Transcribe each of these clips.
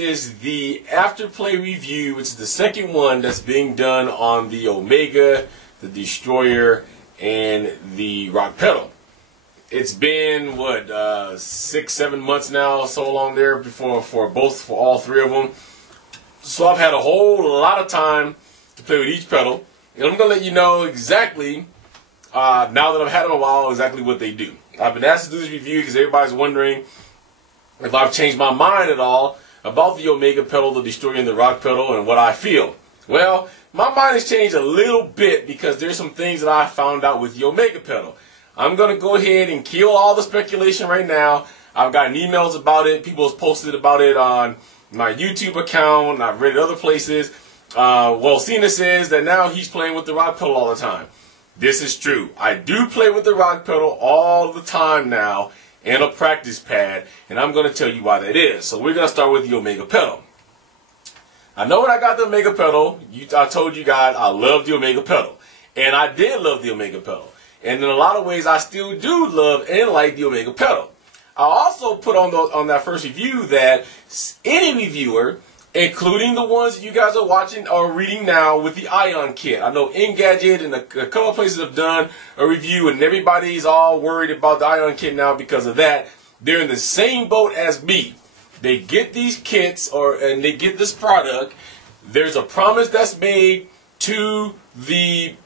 is the afterplay review, which is the second one that's being done on the Omega, the Destroyer, and the Rock Pedal. It's been, what, 6-7 months now, so long there before for all three of them. So I've had a whole lot of time to play with each pedal. And I'm going to let you know exactly, now that I've had them a while, exactly what they do. I've been asked to do this review because everybody's wondering if I've changed my mind at all about the Omega pedal, the Destroyer, and the Rock pedal, and what I feel. Well, my mind has changed a little bit because there's some things that I found out with the Omega pedal. I'm going to go ahead and kill all the speculation right now. I've gotten emails about it. People have posted about it on my YouTube account, and I've read it other places. Well, Cena says that now he's playing with the Rock pedal all the time. This is true. I do play with the Rock pedal all the time now and a practice pad, and I'm going to tell you why that is. So we're going to start with the Omega pedal. I know when I got the Omega pedal, I told you guys I love the Omega pedal. And I did love the Omega pedal. And in a lot of ways, I still do love and like the Omega pedal. I also put on that first review that any reviewer, including the ones that you guys are watching or reading now with the Ion kit. I know Engadget and a couple of places have done a review, and everybody's all worried about the Ion kit now because of that. They're in the same boat as me. They get these kits and they get this product. There's a promise that's made to the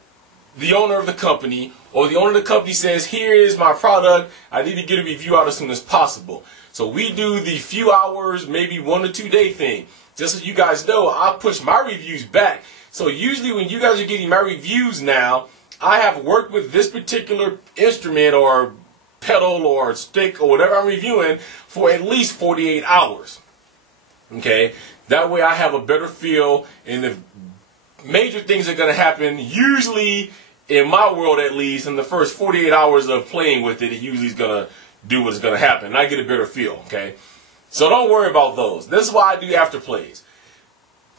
owner of the company, or the owner of the company says, here is my product, I need to get a review out as soon as possible. So we do the few hours, maybe 1 or 2 day thing. Just so you guys know, I push my reviews back. So usually when you guys are getting my reviews now, I have worked with this particular instrument or pedal or stick or whatever I'm reviewing for at least 48 hours. Okay? That way I have a better feel, and if major things are going to happen, usually in my world at least, in the first 48 hours of playing with it, it usually is going to do what's going to happen. And I get a better feel, okay? So don't worry about those. This is why I do afterplays.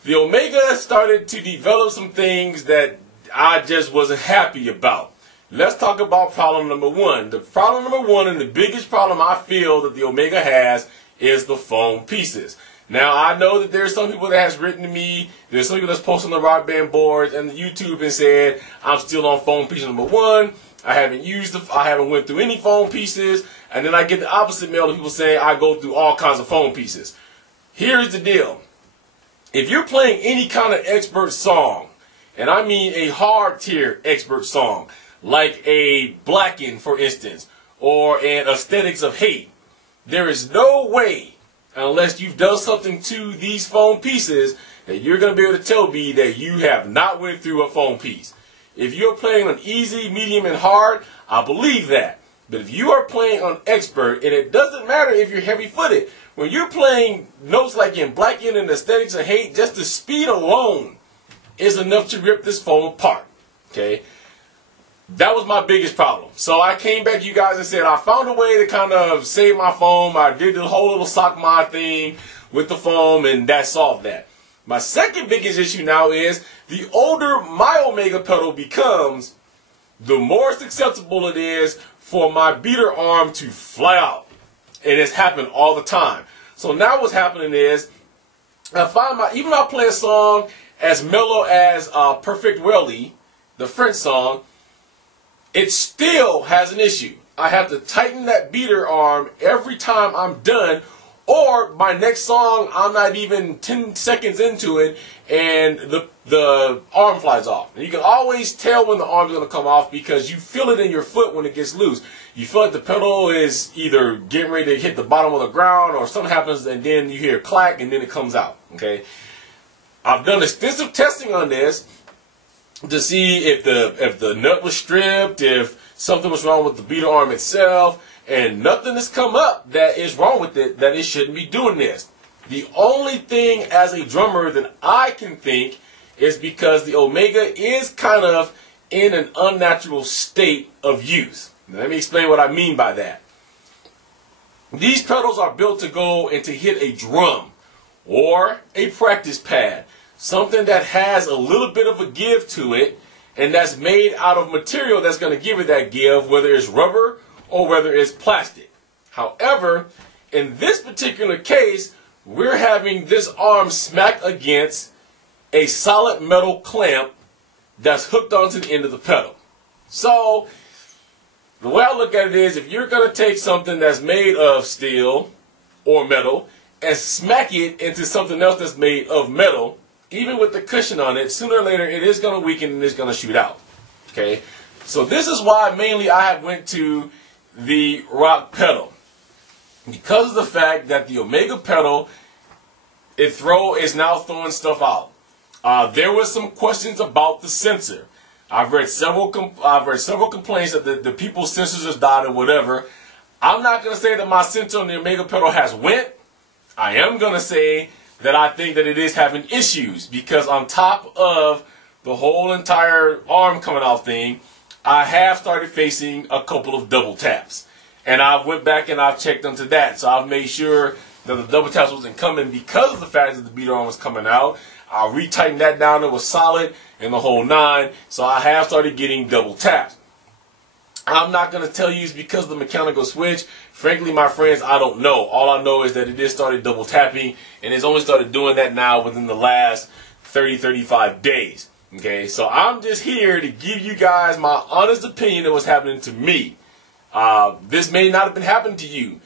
The Omega started to develop some things that I just wasn't happy about. Let's talk about problem number one. The problem number one, and the biggest problem I feel that the Omega has, is the foam pieces. Now, I know that there's some people that has written to me, there's some people that's posted on the Rock Band boards and the YouTube and said, I'm still on foam piece number one. I haven't went through any foam pieces. And then I get the opposite mail of people saying I go through all kinds of foam pieces. Here's the deal. If you're playing any kind of expert song, and I mean a hard tier expert song, like a Blackened, for instance, or an Aesthetics of Hate, there is no way, unless you've done something to these foam pieces, that you're going to be able to tell me that you have not went through a foam piece. If you're playing on easy, medium, and hard, I believe that. But if you are playing on expert, and it doesn't matter if you're heavy-footed, when you're playing notes like in Blackened and Aesthetics of Hate, just the speed alone is enough to rip this foam apart. Okay? That was my biggest problem. So I came back to you guys and said I found a way to kind of save my foam. I did the whole little sock mod thing with the foam, and that solved that. My second biggest issue now is the older my Omega pedal becomes, the more susceptible it is for my beater arm to fly out. And it's happened all the time. So now what's happening is, I find even if I play a song as mellow as Perfect Welly, the French song, it still has an issue. I have to tighten that beater arm every time I'm done, or my next song, I'm not even 10 seconds into it, and the arm flies off. And you can always tell when the arm's going to come off because you feel it in your foot when it gets loose. You feel like the pedal is either getting ready to hit the bottom of the ground, or something happens and then you hear a clack and then it comes out. Okay, I've done extensive testing on this to see if the nut was stripped, if something was wrong with the beater arm itself, and nothing has come up that is wrong with it, that it shouldn't be doing this. The only thing as a drummer that I can think is because the Omega is kind of in an unnatural state of use. Now, let me explain what I mean by that. These pedals are built to go and to hit a drum or a practice pad, something that has a little bit of a give to it, and that's made out of material that's going to give it that give, whether it's rubber or whether it's plastic. However, in this particular case, we're having this arm smacked against a solid metal clamp that's hooked onto the end of the pedal. So the way I look at it is, if you're going to take something that's made of steel or metal and smack it into something else that's made of metal, even with the cushion on it, sooner or later it is going to weaken and it's going to shoot out. Okay, so this is why mainly I have went to the rock pedal, because of the fact that the Omega pedal is now throwing stuff out. There was some questions about the sensor. I've read several complaints that the people's sensors have died and whatever. I'm not going to say that my sensor on the Omega pedal has went. I am going to say that I think that it is having issues, because on top of the whole entire arm coming off thing, I have started facing a couple of double taps. And I went back and I've checked into that. So I've made sure that the double taps wasn't coming because of the fact that the beater arm was coming out. I retightened that down. It was solid and the whole nine. So I have started getting double taps. I'm not going to tell you it's because of the mechanical switch. Frankly, my friends, I don't know. All I know is that it just started double tapping, and it's only started doing that now within the last 30-35 days. Okay, so I'm just here to give you guys my honest opinion of what's happening to me. This may not have been happening to you.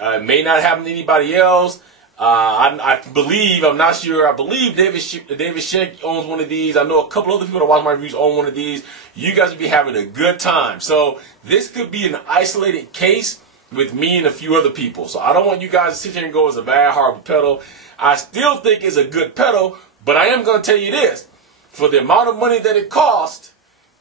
It may not happen to anybody else. I believe David Sheck owns one of these. I know a couple other people that watch my reviews own one of these. You guys will be having a good time. So this could be an isolated case with me and a few other people. So I don't want you guys to sit here and go, it's a bad, horrible pedal. I still think it's a good pedal, but I am going to tell you this. For the amount of money that it costs,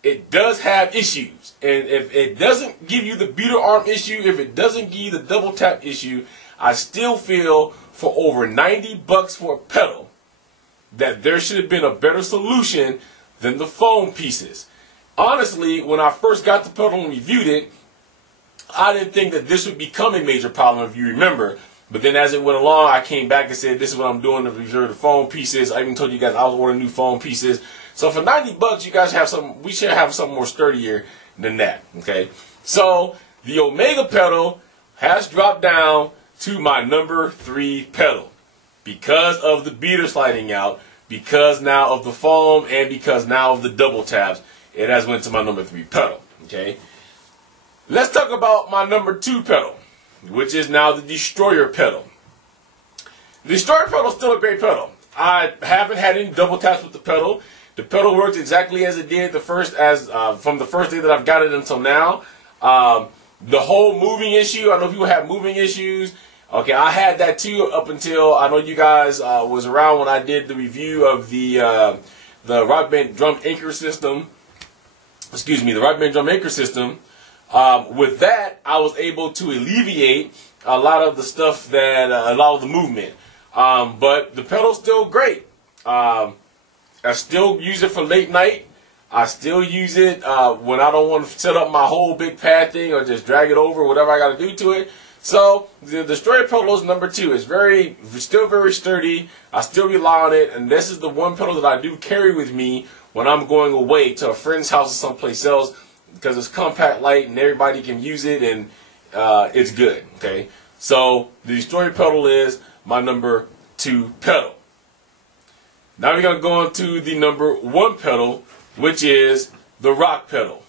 it does have issues. And if it doesn't give you the beater arm issue, if it doesn't give you the double tap issue, I still feel for over $90 for a pedal that there should have been a better solution than the foam pieces. Honestly, when I first got the pedal and reviewed it, I didn't think that this would become a major problem, if you remember. But then as it went along, I came back and said, this is what I'm doing to reserve the foam pieces. I even told you guys I was ordering new foam pieces. So for $90, you guys have some, we should have something more sturdier than that. Okay. So the Omega pedal has dropped down to my number 3 pedal because of the beater sliding out, because now of the foam, and because now of the double taps. It has went to my number 3 pedal. Okay. Let's talk about my number 2 pedal, which is now the Destroyer pedal. The Destroyer pedal is still a great pedal. I haven't had any double taps with the pedal. The pedal works exactly as it did from the first day that I've got it until now. The whole moving issue, I know people have moving issues. Okay, I had that too up until, I know you guys was around when I did the review of the Rock Band drum anchor system. Excuse me, the Rock Band drum anchor system. With that, I was able to alleviate a lot of the stuff that, a lot of the movement. But the pedal's still great. I still use it for late night. I still use it when I don't want to set up my whole big pad thing or just drag it over, whatever I got to do to it. So the Destroyer pedal is number 2. It's still very sturdy. I still rely on it, and this is the one pedal that I do carry with me when I'm going away to a friend's house or someplace else, because it's compact, light, and everybody can use it, and it's good. Okay, so the Destroyer pedal is my number 2 pedal. Now we're going to go on to the number 1 pedal, which is the rock pedal.